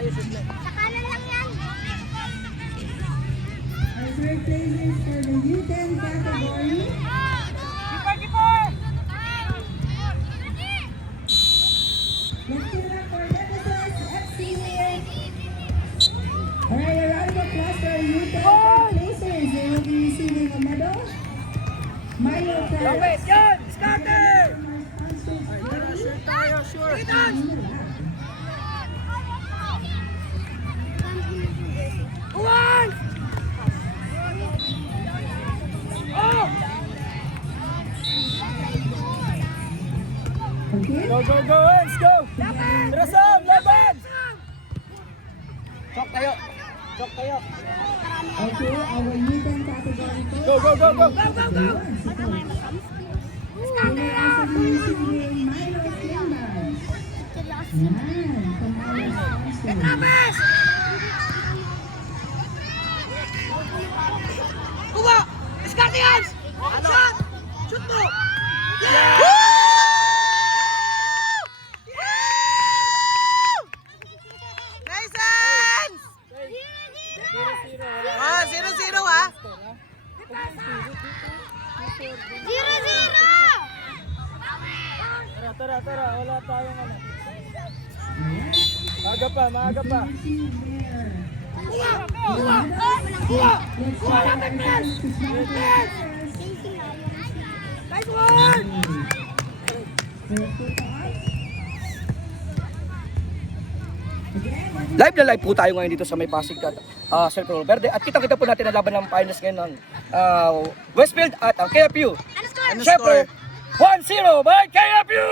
Sa kanan lang yan. Our third placers for the U10 category. Let's give it up for Nemesis FCA. Alright, a round of applause for our U10 third placers. They will be receiving a medal. Milo Perez. Yan! Starter! Sure tayo, sure. One! Oh! Okay. Go, go, go! Let's go! Rasam! Laban! Chok tayo! Chok tayo! Okay, our U10 category. Go, go, go, go! Go, go, go! They will also be receiving Milo Slimbag. Yan, from our sponsor. Kuha! Iskarte yan! Shot! Shoot mo! License! Ah, 0-0 ah. 0-0! Tara, tara, wala tayong ano. Maaga pa, maaga pa. Kuha! Kuha! Kuha! Kuha natin yan! Nice one! Live na live po tayo ngayon dito sa may Pasig Central Verde at kitang-kita po natin ang laban ng finals ngayon ng Westfield at ang KFU. Ano Siyempre, 1-0 by KFU!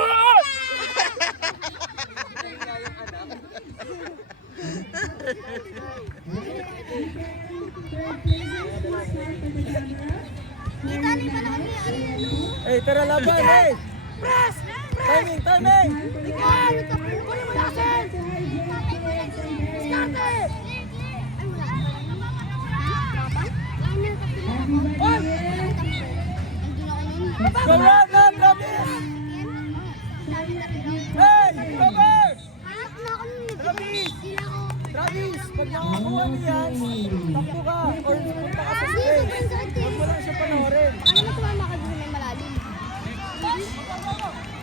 Kita ni Malaki! Eh, tara laban, eh! Press! Timing, timing! Ikaw! Kunin mo natin! Iskarte! Go run, run, Travis! Hey, cover! Travis, pag nakakuha niyan, takbo ka or punta ka sa stage. Huwag mo lang siya panoorin. Ano mo tumama ka dun ng malalim?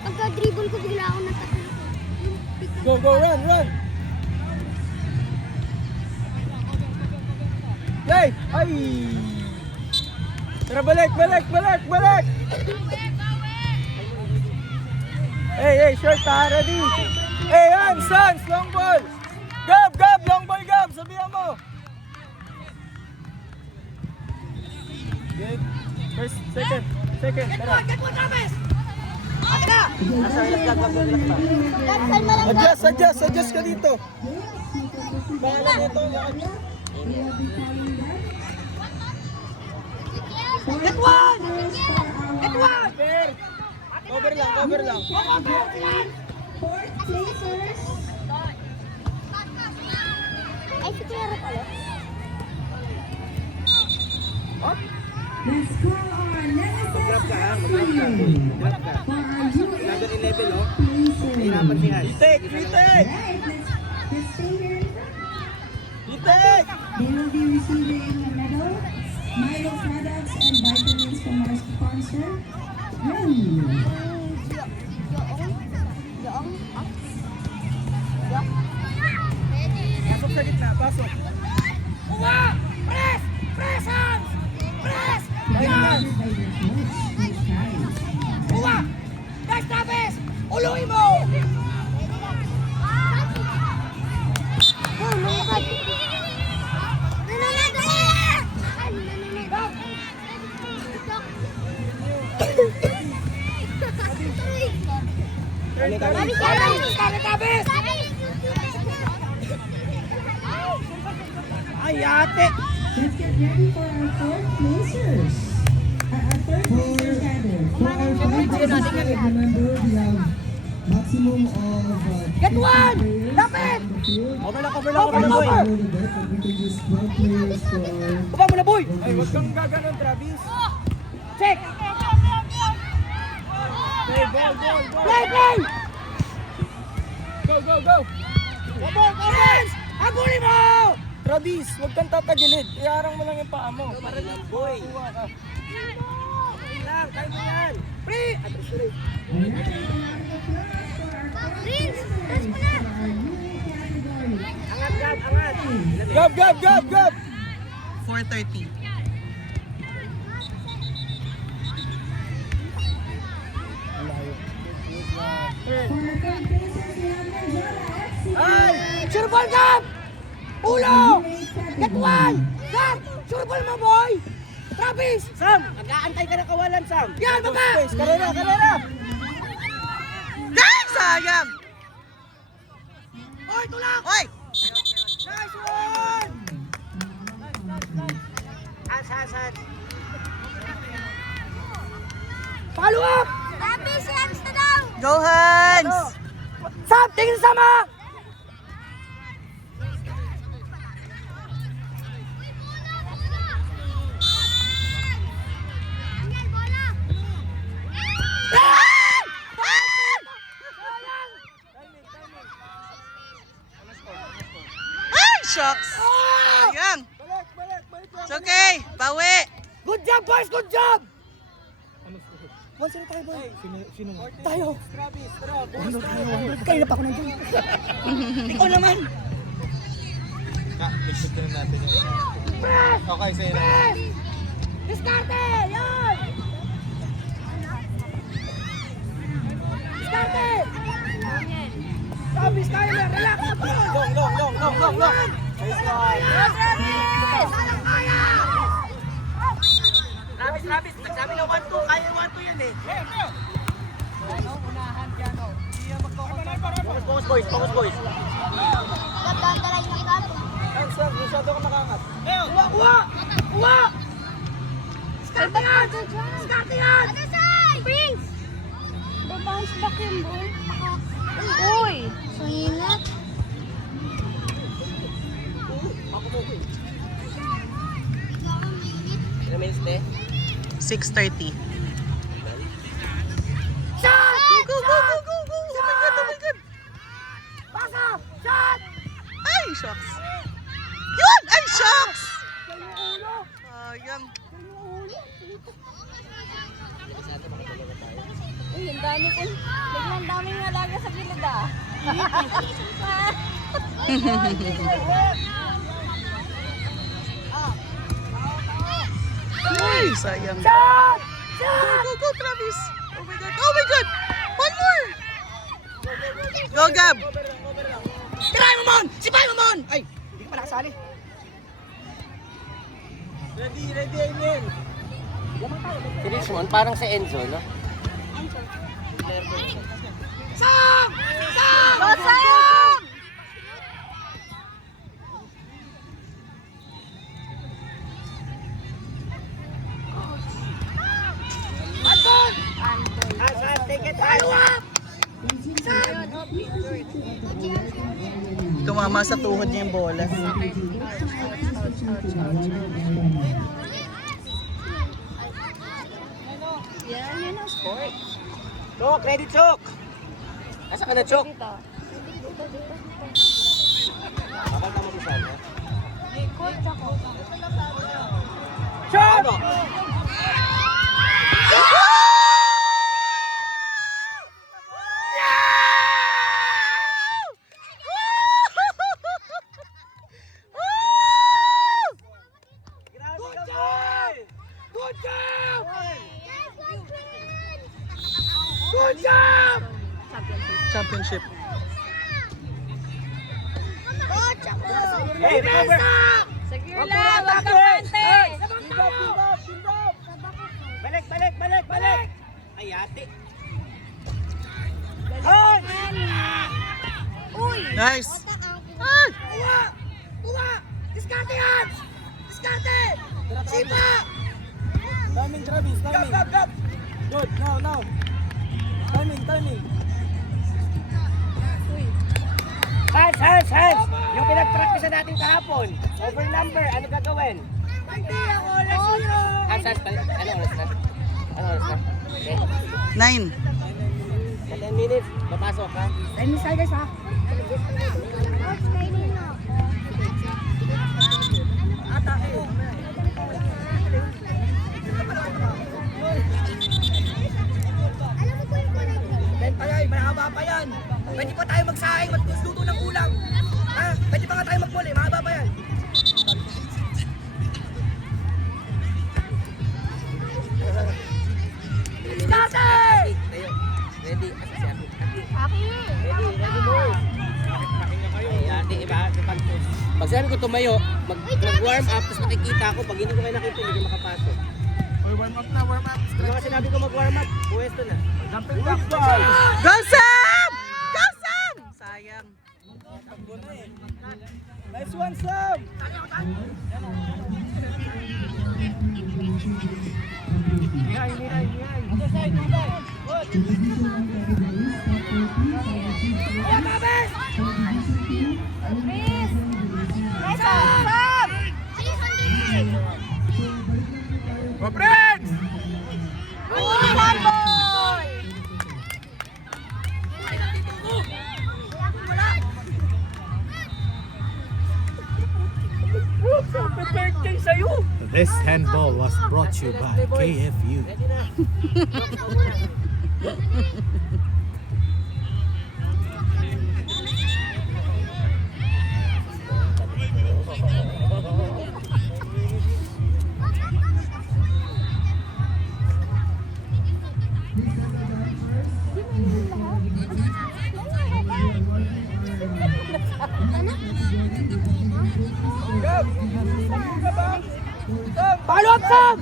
Pagka-dribble ko bigla ako natakot. Go, go, run, run! Play! Ay! Tara, balik, balik, balik, balik! Hey, hey, short ha, ready? Hey, Hans, long ball! Gab, Gab, long ball, Gab, sabihan mo! Good. First, second, tara. Adjust ka dito. Bahala nito. Get one! Get one! Fair. Cover lang. Fourth placers. Ay, si Kuya Rap ulit. Let's call on Nemesis FC. For our U8 placers. Retake! Right, let's stay here in front. Retake! They will be receiving a medal, Milo products, and vitamins from our sponsor, Remy. Pasok sa gitna, pasok. Kuha! Press! Press, Hans! Press! Yan! Kuha! Guys, Travis! Uluin mo! Ay, ate! Let's get ready for our fourth placers. Our third placers rather. For our fourth placers, remember we have maximum of Get one! players Lapit! on the field. Cover lang, Cover boy! the deck, but we can use 12 players for Baba mo na, boy! Ay, huwag kang gaganon, Travis. Check! Play, ball! Play, play! Go! Hands! Habulin mo! Travis, huwag kang tatagilid. Iarang mo lang yung paa mo. Para lang, boy. Kuha ka. Okay lang, kaya mo yan. Free! Angat, Gab, angat. Gab, Gab, Gab, Gab! 4:30. Ay! Sure ball, Gab! Ulo! Get one! Gab! Sure ball mo, boy! Travis! Sam! Mag-aantay ka na kawalan, Sam! Yan, baba! Karera, karera! Ay, sayang! Oy, tulak! Oy! Nice one! As. Follow up! Travis, hands na daw! Go, Hans! Sam, tingin sama! Ay, shucks! Sayang! It's okay, bawi! Good job, boys! Good job! Boy, sino tayo, boy? Sino? Tayo! Travis, tara. Kaya na pa ako nandiyan. Ikaw naman! Isutin natin yung... Press! Okay, sa'yo na. Press! Diskarte! Yan! Diskarte! Travis, tayo na! Relax! Long. Nice one. Sayang kaya! Travis, nagsabi na 1-2, kaya 1-2 yan eh. Focus boys. Ganda lang yung gato. Hands up, masyado ka makangat. Kuha! Diskarte yan! Diskarte yan! Ano sa'y? Prince! Babounce back yung ball. Uy! Sangingat. Ilang minutes na eh? 6:30. Shot! Go! Oh my God! Pasa! Shot! Ay, shucks! Yun! Ay, shucks! Sayang. Uy, ang dami ko. Biglang daming alaga sa gilid ah. Ay, sayang. Shot! Go, Travis! Oh my God! One more! Go, Gab! Tirahin mo, Mon! Sipahin mo, Mon! Ay, hindi ka pa nakasali. Ready, Emil. Si Richmond, parang si Enzo, no? Sam! Go, Sam! Anton! Take it! Follow up! Tumama sa tuhod niya yung bola. Yan ang sport. Chok, ready, Chok! Asa ka na, Chok? Dito. Bakal ka mag-usal, no? Likod ako. Shot! Good job! Good job! Good job! Championship. Hey, recover! Secure lang, wag kang pante. Balik! Ay, ate. Hoy! Uy! Nice! Uwa! Diskarte yan! Diskarte! Sipa! Timing, Travis, timing. Gab! Good, now. Timing. Hands! Yung pinag-practice natin kahapon. Over number, ano gagawin? Hindi ako, let's zero! Hands, ano oras na? Okay. 9. Sa 10 minutes, papasok ka. 10 minutes tayo guys ha? Coach, kainin mo. Pag sabi ko tumayo, mag-warm up, tapos makikita ko. Pag hindi ko kayo nakita, hindi ko makapasok. Warm up na, warm up. Ano kasi sinabi ko mag-warm up? Pwesto na. Jumping back ball. Go, Sam! Go, Sam! Sayang. Nice one, Sam. Nihay, nihay, nihay. Other side, other. Ayan, Babes! Chris! Sam! Go, Prince! One boy! This handball was brought to you by KFU. Follow up, Sam!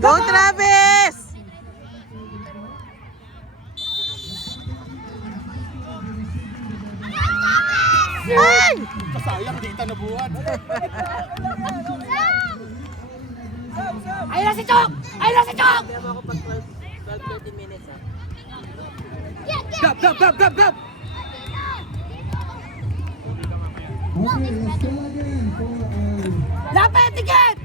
Go, Travis! Ay! Sayang, kita na buwan. Ayun na si Chok! Ayun na si Chok! Kaya mo ako pag 12-13 minutes ha. Gab, gab, gab, gab, gab! Okay, let's go again for our Lapit, ticket!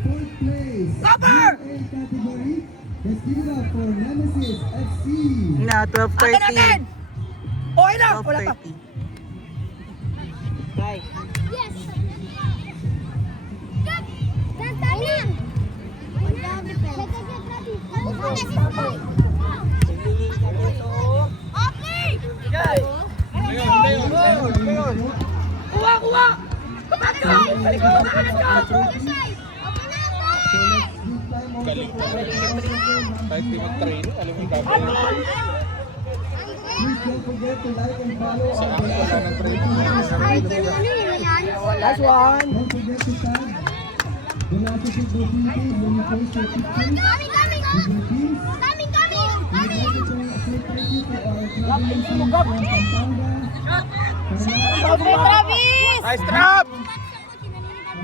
fourth place. Cover! A category. Let's give it up for Nemesis FC. Na, Atin natin! 12:30. Okay lang, wala pa. 12:30. Bye. Yes! Gab! Gantay na! Okay! Kuha, kuha! Let's go! Let's go! Let's go! Kahit di mag-training, alam mo yung gagawin. Please don't forget to like and follow our page. Wala ng training. Last one! Don't forget to tag Velocity Philippines when you post your pictures with your teams. We would like to say thank you to our traveling team from Pampanga, Okay, Travis! Nice trap!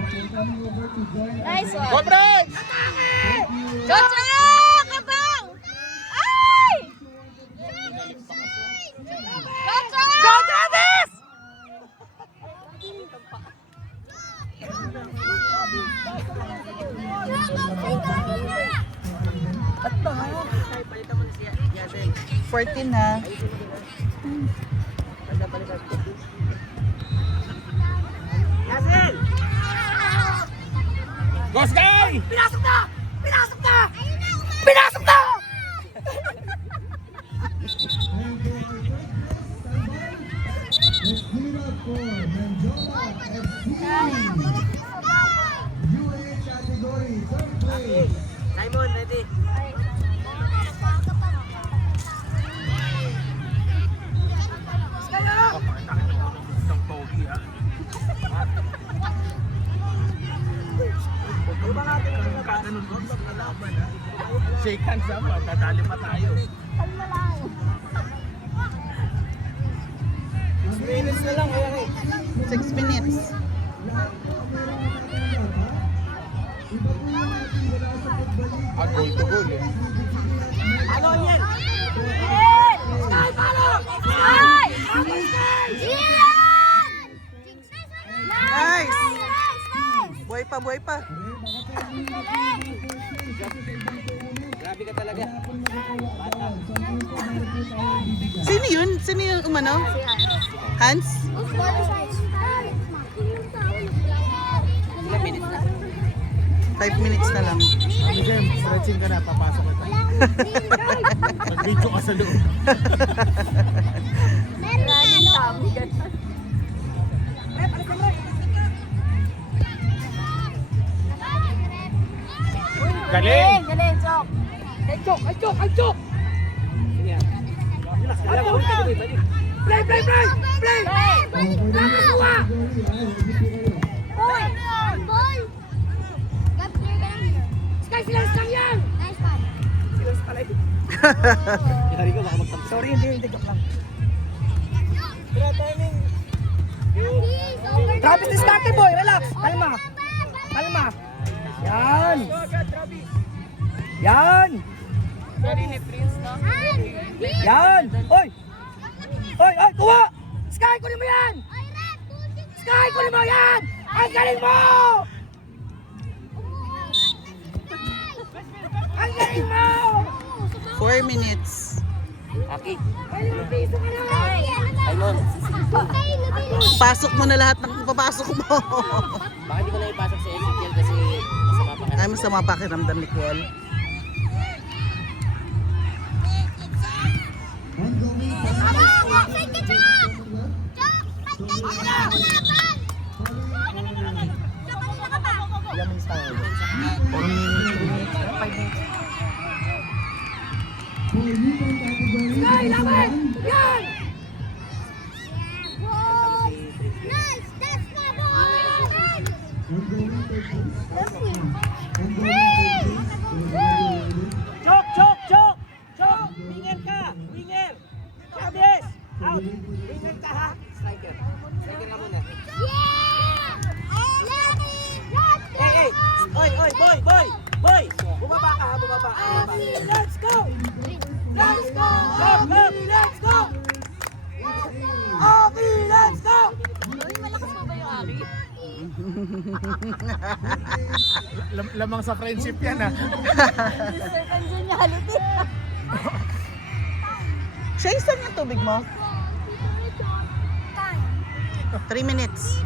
for coming over to join us. Nice one! Go, Prince! Go, Chok! Kabaw! Ay! Go, Chok! Go, Travis! Palitan mo na siya. Yasin. 14 na. Yasin! Go, Sky! Pinasok na! Pinasok na! Pinasok na! Let's give it up for Manjola FC. UA category, third place. Simon, ready? Shake hands na ba? Nadali pa tayo. 6 minutes na lang, kaya eh. 6 minutes. At goal to goal eh. Ano yan? Sky, follow! Ay! Nice! Buhay pa, buhay pa. Grabe ka talaga. Sino yun? Sino yung umano? Hans? Ilang minutes na? 5 minutes na lang. Ano Jem, stretching ka na, papasok ka tayo. Mag-video ka sa loob. Galing! Galing, Chok! Ay, Chok! Ay, Chok! Ay, Chok! Play, play, play! Play! Play! Play! Play! Kuha! Yari ko, baka magtampo. Sorry, hindi, joke lang. Travis, diskarte boy, relax. Kalma. Kalma. Yan. Yan. Yan. Oy. Oy, kuha. Sky, kunin mo yan. Sky, kunin mo yan. Ang galing mo. Ang galing mo. 4 minutes. Aki. Pasok mo na lahat ng papasok mo. Baka hindi ko na ipasok sa Ezekiel kasi masama pa Ay, masama pakiramdam ni Kiel. Yamin style. 4 minutes, 5 minutes. Sky, laban! Yan! Chok! Winger ka! Winger! Travis! Out! Winger ka ha! striker. Striker ka muna. Hey! Boy! Bumaba ka ha! Bumaba! Let's go! Let's go! Let's go! Okay, let's go! Malakas mo ba yung Ari? Lamang sa friendship yan ah. Sister congeniality. Siya, saan yung tubig mo? 3 minutes.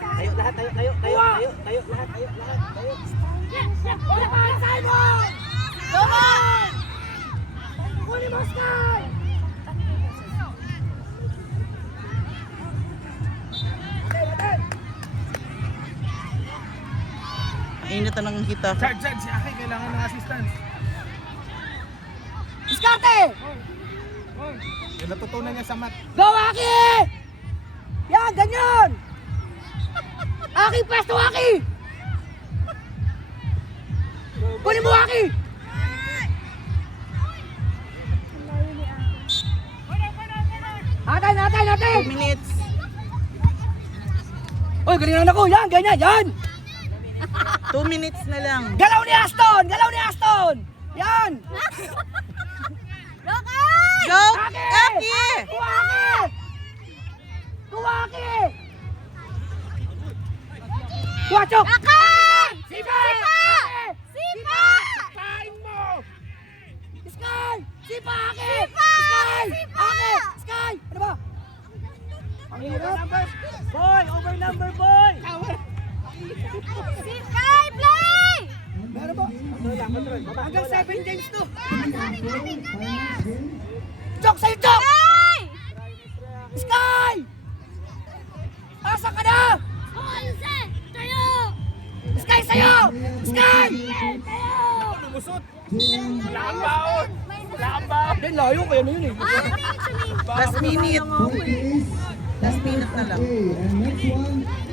Tayo lahat, tayo. Bumaba, Simon! Come on! Kunin mo, Sky! Init na ng kita. Chad, si Aki kailangan ng assistance. Diskarte! Yung natutunan niya sa mat. Go, Aki! Yan, ganyan! Aki, pwesto, Aki! Kunin mo, Aki! Atay! 2 minutes. Uy, galingan ako! Yan, ganyan, yan! 2 minutes na lang. Galaw ni Aston! Yan! Go! Aki! Aki! Kuwaki! Kuwachok! Sipa! Kain mo! Sky! Sipa, Aki! Aki! Sky! Ano ba? Ang hirap. Over number, boy! Meron ba? Hanggang 7 games to. Chok sa'yo, Chok! Sky! Asa ka na? Sky sa'yo! Sky! Lumusot. Wala kang baon. Then layo kaya na yun eh. Last minute. Last minute na lang.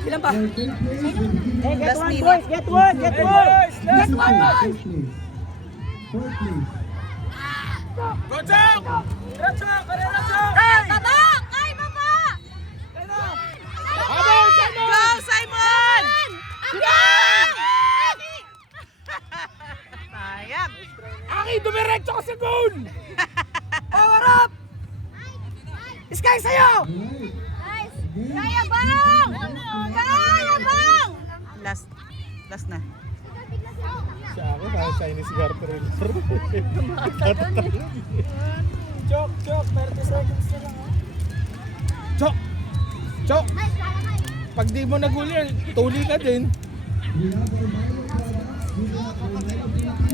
Ilan ba? Hey, Last minute. boys! Get one, boys! Go, Jam! Go, Simon! Sayang. Aki, dumiretso ka sa goal! Power up! Sky sa'yo! Last na. Sa akin, Chinese garter. Chok, 30 seconds na lang. Chok! Pag di mo naguli, tuli ka din.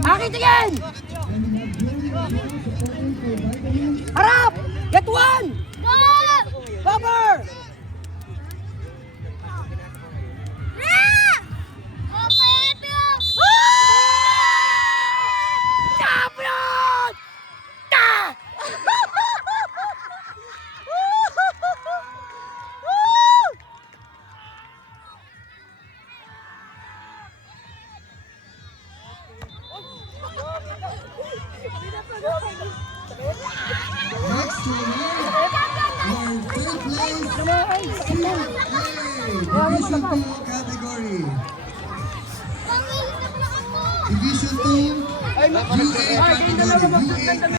Aki, tingin! Harap! Get one! Cover! Champion! Ta! Division 2 category. Division 2 UA category. UA